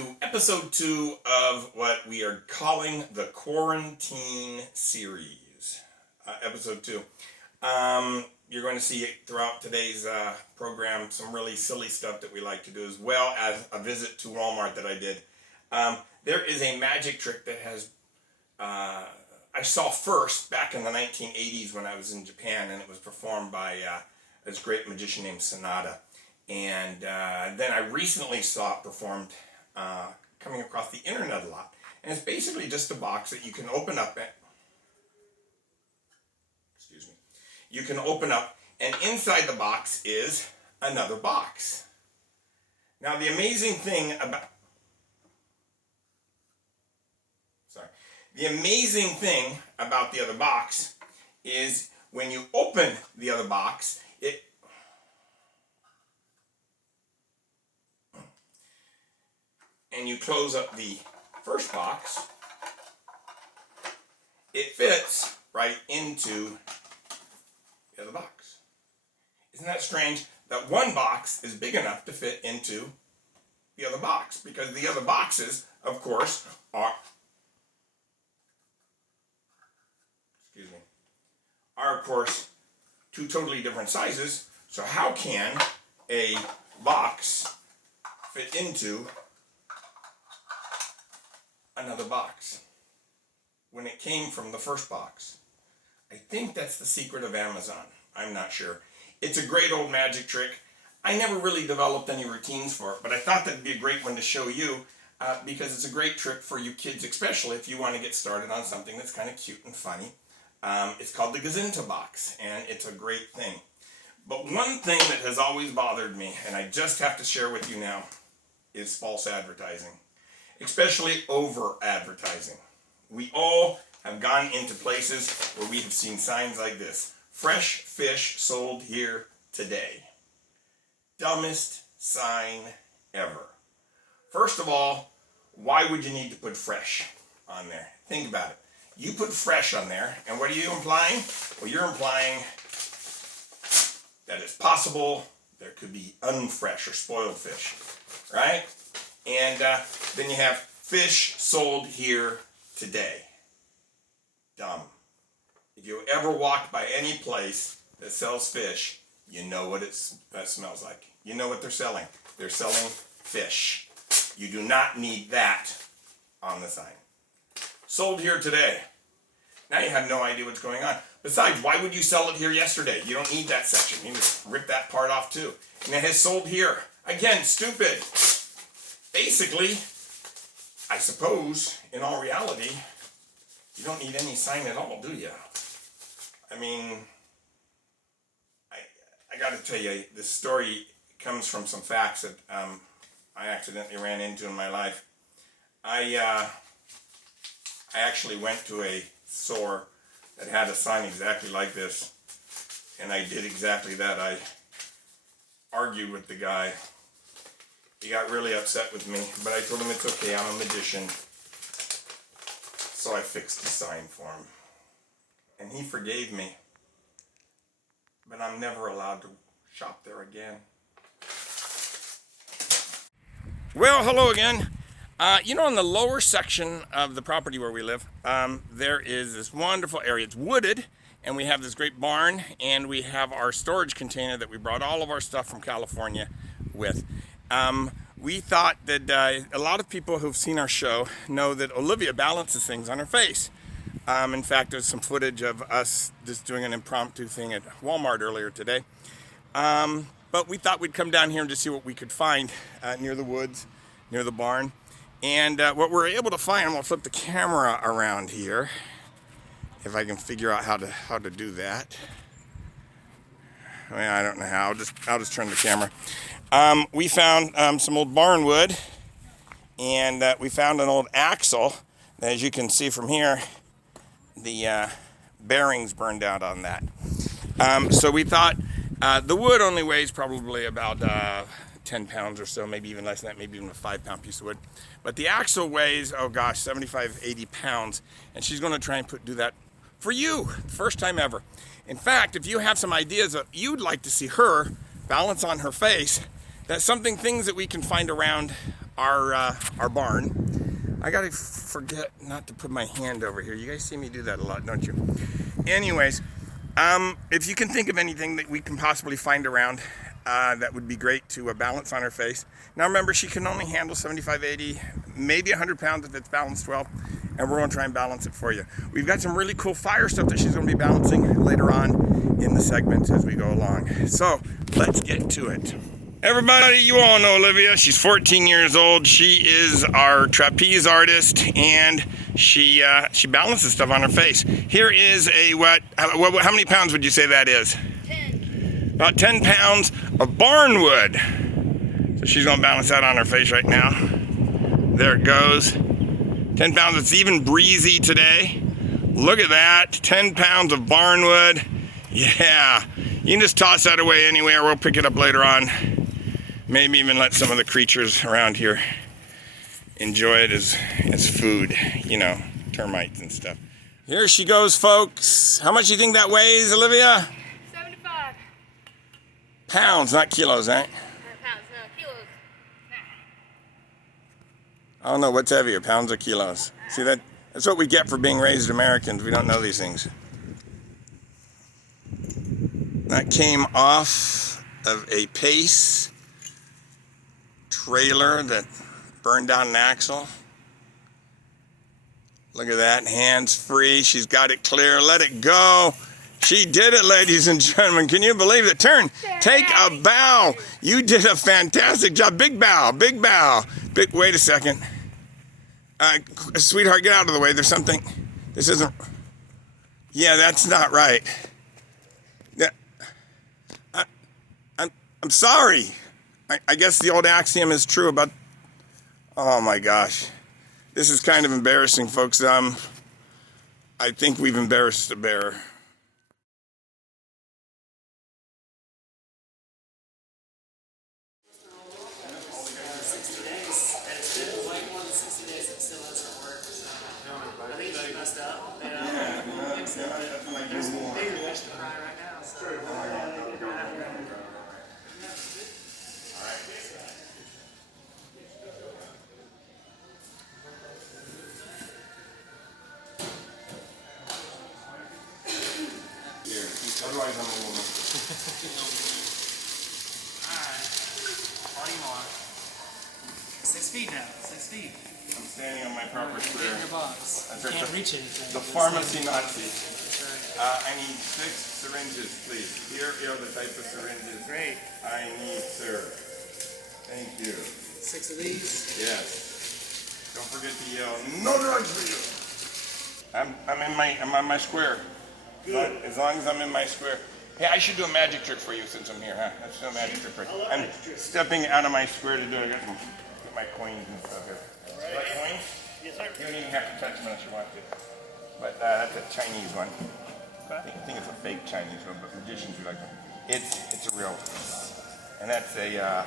to episode 2 of what we are calling the Quarantine Series. Episode 2. You're going to see throughout today's program some really silly stuff that we like to do, as well as a visit to Walmart that I did. There is a magic trick that I saw first back in the 1980s when I was in Japan, and it was performed by this great magician named Sonata. And then I recently saw it performed coming across the internet a lot. And it's basically just a box that you can open up. You can open up, and inside the box is another box. Now the amazing thing about the other box is when you open the other box, and you close up the first box, it fits right into the other box. Isn't that strange? That one box is big enough to fit into the other box, because the other boxes, of course, are of course two totally different sizes. So how can a box fit into another box when it came from the first box? I think that's the secret of Amazon. I'm not sure. It's a great old magic trick. I never really developed any routines for it, but I thought that'd be a great one to show you because it's a great trick for you kids, especially if you want to get started on something that's kind of cute and funny. It's called the Gazinta box, and it's a great thing. But one thing that has always bothered me, and I just have to share with you now, is false advertising. Especially over advertising. We all have gone into places where we have seen signs like this: fresh fish sold here today. Dumbest sign ever. First of all, why would you need to put fresh on there? Think about it. You put fresh on there, and what are you implying? Well, you're implying that it's possible there could be unfresh or spoiled fish, right? And then you have fish sold here today. Dumb. If you ever walk by any place that sells fish, you know what that smells like. You know what they're selling. They're selling fish. You do not need that on the sign. Sold here today. Now you have no idea what's going on. Besides, why would you sell it here yesterday? You don't need that section. You just rip that part off too. And it has sold here. Again, stupid. Basically, I suppose, in all reality, you don't need any sign at all, do you? I mean, I got to tell you, this story comes from some facts that I accidentally ran into in my life. I actually went to a store that had a sign exactly like this, and I did exactly that. I argued with the guy. He got really upset with me, but I told him it's okay, I'm a magician. So I fixed the sign for him. And he forgave me. But I'm never allowed to shop there again. Well, hello again. In the lower section of the property where we live, there is this wonderful area. It's wooded, and we have this great barn, and we have our storage container that we brought all of our stuff from California with. We thought that a lot of people who've seen our show know that Olivia balances things on her face. In fact, there's some footage of us just doing an impromptu thing at Walmart earlier today. But we thought we'd come down here and just see what we could find near the woods, near the barn. And what we're able to find, I'm going to flip the camera around here, if I can figure out how to do that. Well, I don't know how. I'll just turn the camera. We found some old barn wood, and we found an old axle. As you can see from here, the bearings burned out on that. So we thought the wood only weighs probably about 10 pounds or so, maybe even less than that, maybe even a 5-pound piece of wood. But the axle weighs, 75, 80 pounds, and she's going to try and do that for you, first time ever. In fact, if you have some ideas that you'd like to see her balance on her face, that's things that we can find around our barn. I gotta forget not to put my hand over here. You guys see me do that a lot, don't you? Anyways, if you can think of anything that we can possibly find around, that would be great to balance on her face. Now remember, she can only handle 75, 80, maybe 100 pounds if it's balanced well, and we're going to try and balance it for you. We've got some really cool fire stuff that she's going to be balancing later on in the segments as we go along. So let's get to it. Everybody, you all know Olivia. She's 14 years old. She is our trapeze artist, and she balances stuff on her face. Here is a how many pounds would you say that is? 10. About 10 pounds of barnwood. So she's gonna balance that on her face right now. There it goes. 10 pounds. It's even breezy today. Look at that. 10 pounds of barnwood. Yeah. You can just toss that away anywhere. We'll pick it up later on. Maybe even let some of the creatures around here enjoy it as food, you know, termites and stuff. Here she goes, folks. How much do you think that weighs, Olivia? 75. Pounds, not kilos, eh? Pounds, no, kilos. I don't know, what's heavier, pounds or kilos? See, that's what we get for being raised Americans. We don't know these things. That came off of a Pace trailer that burned down an axle. Look at that, hands free. She's got it clear. Let it go. She did it, ladies and gentlemen. Can you believe it? Turn, take a bow. You did a fantastic job. Big bow, big bow. Wait a second. Sweetheart, get out of the way. There's something. This isn't. Yeah, that's not right. I'm sorry. I guess the old axiom is true about. Oh my gosh, this is kind of embarrassing, folks. I think we've embarrassed the bear. Otherwise, I'm a woman. Alright. All you want. 6 feet now. 6 feet. I'm standing on my proper square. Get in your box. You can't reach anything. The pharmacy Nazi. That's right. I need 6 syringes, please. Here are the type of syringes. Great. I need, sir. Thank you. 6 of these. Yes. Don't forget to yell, no drugs for you. I'm on my square. Good. As long as I'm in my square. Hey, I should do a magic trick for you since I'm here, huh? Let's do a magic trick for you. I'm stepping out of my square to do it. Get my coins and stuff here. You like coins? Yes, sir. You don't even have to touch them unless you want to. But that's a Chinese one. I think it's a fake Chinese one, but magicians do like them. It's a real one. And that's a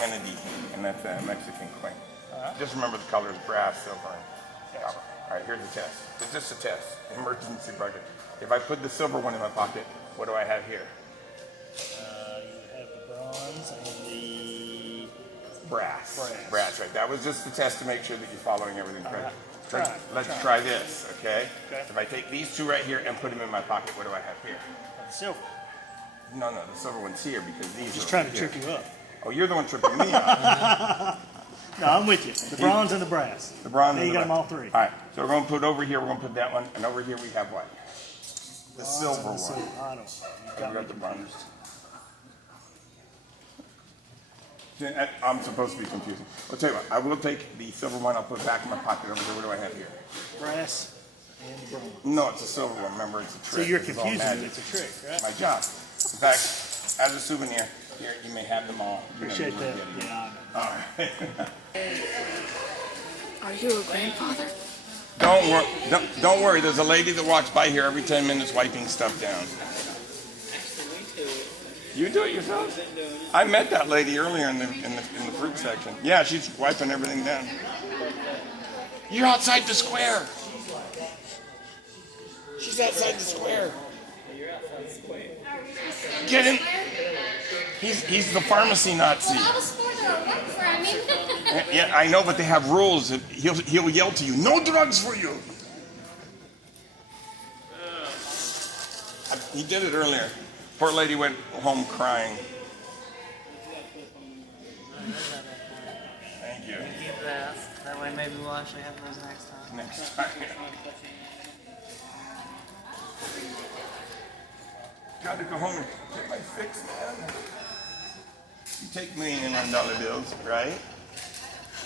Kennedy, and that's a Mexican coin. Just remember the colors: brass, silver, and copper. All right, here's the test. It's just a test. Emergency bucket. If I put the silver one in my pocket, what do I have here? You have the bronze and the Brass. Brass, right. That was just the test to make sure that you're following everything correct. Let's Try. try this, okay? Okay. If I take these 2 right here and put them in my pocket, what do I have here? the silver. No, the silver one's here because these Just are trying to here. trip you up. Oh, you're the one tripping me up. No, I'm with you. The bronze and the brass. The bronze. There you got them all 3. All right. So we're going to put over here. We're going to put that one, and over here we have what? The silver one. I don't know. You got We me got the bronze. confused. I'm supposed to be confusing. I'll tell you what. I will take the silver one. I'll put it back in my pocket over there. What do I have here? Brass and bronze. No, it's a silver one. Remember, it's a trick. So you're This is all confusing me. magic. It's a trick, right? My job. In fact, as a souvenir, here you may have them all. Appreciate that. Yeah, I know. All right. Are you a grandfather? Don't worry. There's a lady that walks by here every 10 minutes wiping stuff down. You do it yourself? I met that lady earlier in the fruit section. Yeah, she's wiping everything down. You're outside the square. She's outside the square. Get him. He's the pharmacy Nazi. I was supposed to work for him. Yeah, I know, but they have rules. He'll yell to you, "No drugs for you." He did it earlier. Poor lady went home crying. Thank you. Keep that. That way maybe we'll actually have those next time. Next time. Got to go home and get my fix, man. You take $1,000,000 bills, right?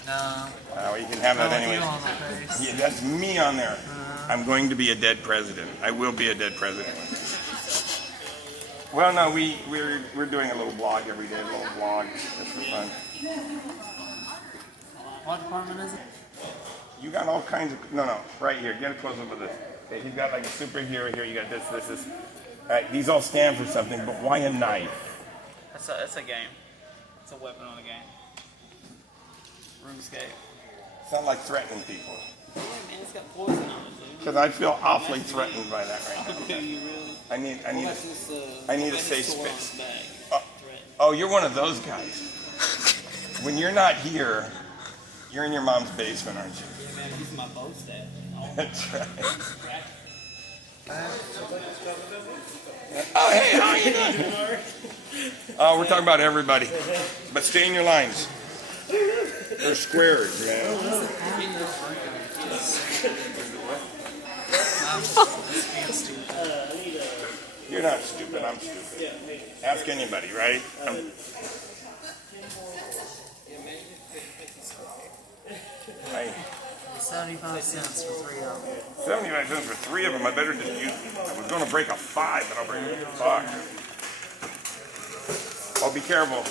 No. Oh, you can have that anyway. You on my face. Yeah, that's me on there. I'm going to be a dead president. I will be a dead president. Well, no, we're doing a little blog every day, a little vlog just for fun. What department is it? You got all kinds of right here. Get a close up of this. Okay, he's got like a superhero here. You got this. These all stand for something, but why a knife? It's a game. It's a weapon on a game. RuneScape. It's not like threatening people. Yeah, man, it's got poison on it, dude. Because I feel awfully threatened by that right now. Do you really? I need a safe space. Oh, you're one of those guys. When you're not here, you're in your mom's basement, aren't you? Yeah, man, I'm using my bow staff. That's right. Oh, hey, how are you doing? Oh, we're talking about everybody. But stay in your lines. They're squares, man. You're not stupid, I'm stupid. Ask anybody, right? 75 cents for 3 of them. 75 cents for 3 of them. I better just use them. I was going to break a 5, but I'll break a $1. Oh, be careful.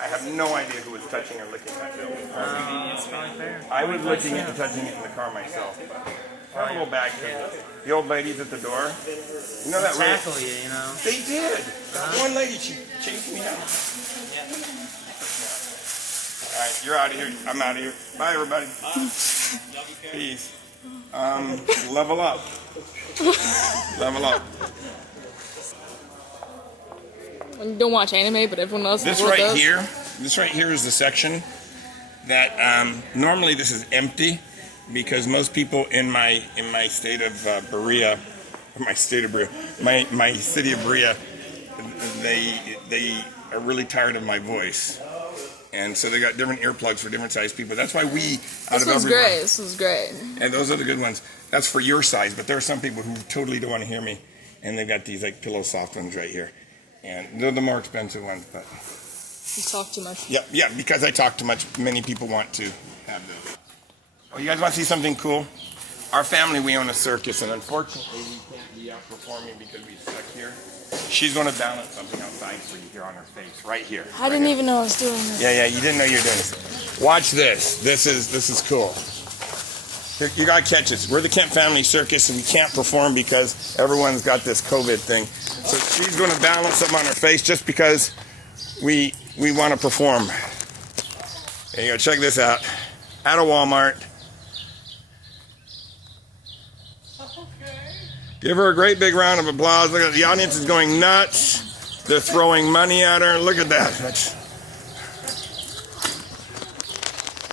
I have no idea who was touching or licking that bill. It's probably fair. I was licking it and touching it in the car myself. But a little back. The old ladies at the door. You know that Tackle you, you know. They did. One lady, she chased me down. All right, you're out of here. I'm out of here. Bye, everybody. Peace. Level up. Level up. You don't watch anime, but everyone else. This right here is the section that normally this is empty because most people in my state of Berea, my city of Berea, they are really tired of my voice. And so they got different earplugs for different size people. That's why This one's great. This one's great. And those are the good ones. That's for your size. But there are some people who totally don't want to hear me, and they've got these like pillow soft ones right here, and they're the more expensive ones. But You talk too much. yeah, because I talk too much. Many people want to have those. Oh, you guys want to see something cool? Our family, we own a circus, and unfortunately, we can't be out performing because we stuck here. She's going to balance something outside for you here on her face, right here. I didn't even know I was doing this. Yeah, you didn't know you were doing this. Watch this. This is cool. Here, you got to catch this. We're the Kemp Family Circus, and we can't perform because everyone's got this COVID thing. So she's going to balance something on her face just because we want to perform. There you go. Check this out. At a Walmart. Give her a great big round of applause. Look at the audience is going nuts. They're throwing money at her. Look at that.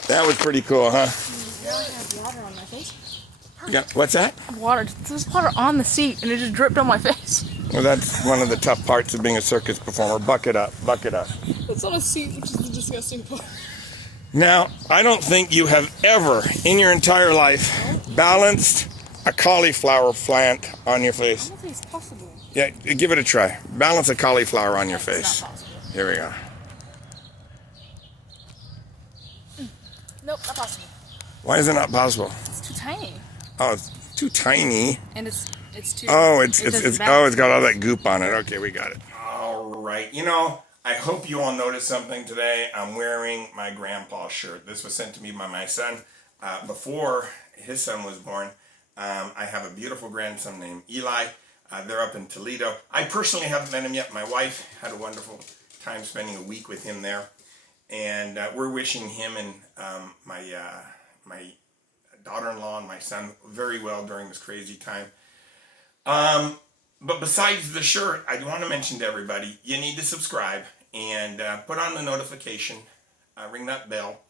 That was pretty cool, huh? I have water on my face. Yeah. What's that? Water. There's water on the seat, and it just dripped on my face. Well, that's one of the tough parts of being a circus performer. Buck it up. Buck it up. It's on a seat, which is the disgusting part. Now, I don't think you have ever in your entire life balanced a cauliflower plant on your face. I don't think it's possible. Yeah, give it a try. Balance a cauliflower on your face. It's not possible. Here we go. Nope, not possible. Why is it not possible? It's too tiny. Oh, it's too tiny. And it's too. Oh, it's doesn't it's got all that goop on it. Okay, we got it. All right. You know, I hope you all noticed something today. I'm wearing my grandpa's shirt. This was sent to me by my son before his son was born. I have a beautiful grandson named Eli. They're up in Toledo. I personally haven't met him yet. My wife had a wonderful time spending a week with him there. And we're wishing him and my daughter-in-law and my son very well during this crazy time. But besides the shirt, I want to mention to everybody, you need to subscribe and put on the notification, ring that bell,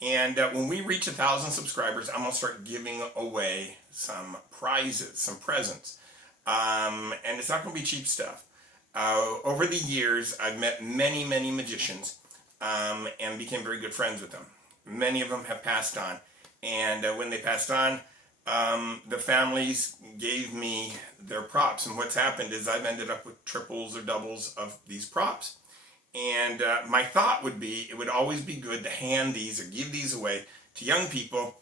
And when we reach 1,000 subscribers, I'm going to start giving away some prizes, some presents. And it's not going to be cheap stuff. Over the years, I've met many, many magicians and became very good friends with them. Many of them have passed on. And when they passed on, the families gave me their props. And what's happened is I've ended up with triples or doubles of these props. And my thought would be, it would always be good to hand these or give these away to young people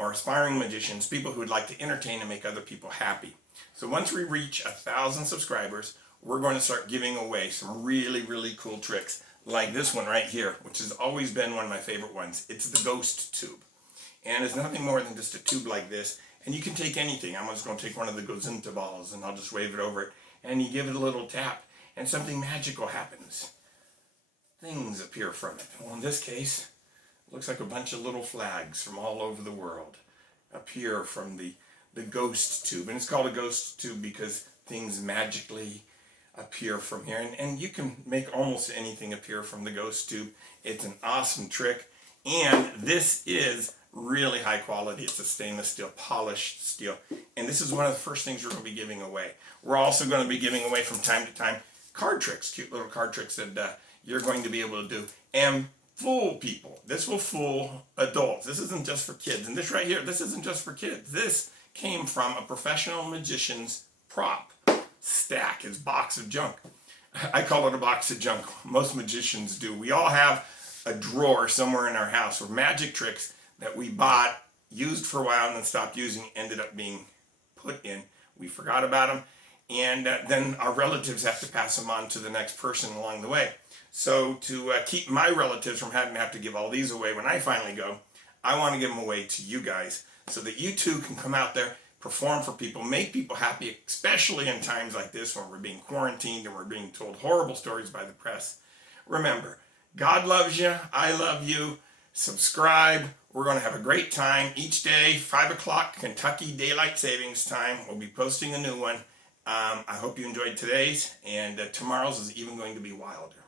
or aspiring magicians, people who would like to entertain and make other people happy. So once we reach 1,000 subscribers, we're going to start giving away some really, really cool tricks like this one right here, which has always been one of my favorite ones. It's the ghost tube. And it's nothing more than just a tube like this. And you can take anything. I'm just going to take one of the Gozinta balls and I'll just wave it over it. And you give it a little tap and something magical happens. Things appear from it. Well, in this case, it looks like a bunch of little flags from all over the world appear from the ghost tube. And it's called a ghost tube because things magically appear from here. And you can make almost anything appear from the ghost tube. It's an awesome trick. And this is really high quality. It's a stainless steel, polished steel. And this is one of the first things we're going to be giving away. We're also going to be giving away from time to time card tricks, cute little card tricks that you're going to be able to do and fool people. This will fool adults. This isn't just for kids. And this right here, this isn't just for kids. This came from a professional magician's prop stack, his box of junk. I call it a box of junk. Most magicians do. We all have a drawer somewhere in our house where magic tricks that we bought, used for a while, and then stopped using, ended up being put in. We forgot about them, and then our relatives have to pass them on to the next person along the way. So to keep my relatives from having to give all these away when I finally go, I want to give them away to you guys so that you too can come out there, perform for people, make people happy, especially in times like this when we're being quarantined and we're being told horrible stories by the press. Remember, God loves you. I love you. Subscribe. We're going to have a great time each day, 5 o'clock Kentucky Daylight Savings Time. We'll be posting a new one. I hope you enjoyed today's, and tomorrow's is even going to be wilder.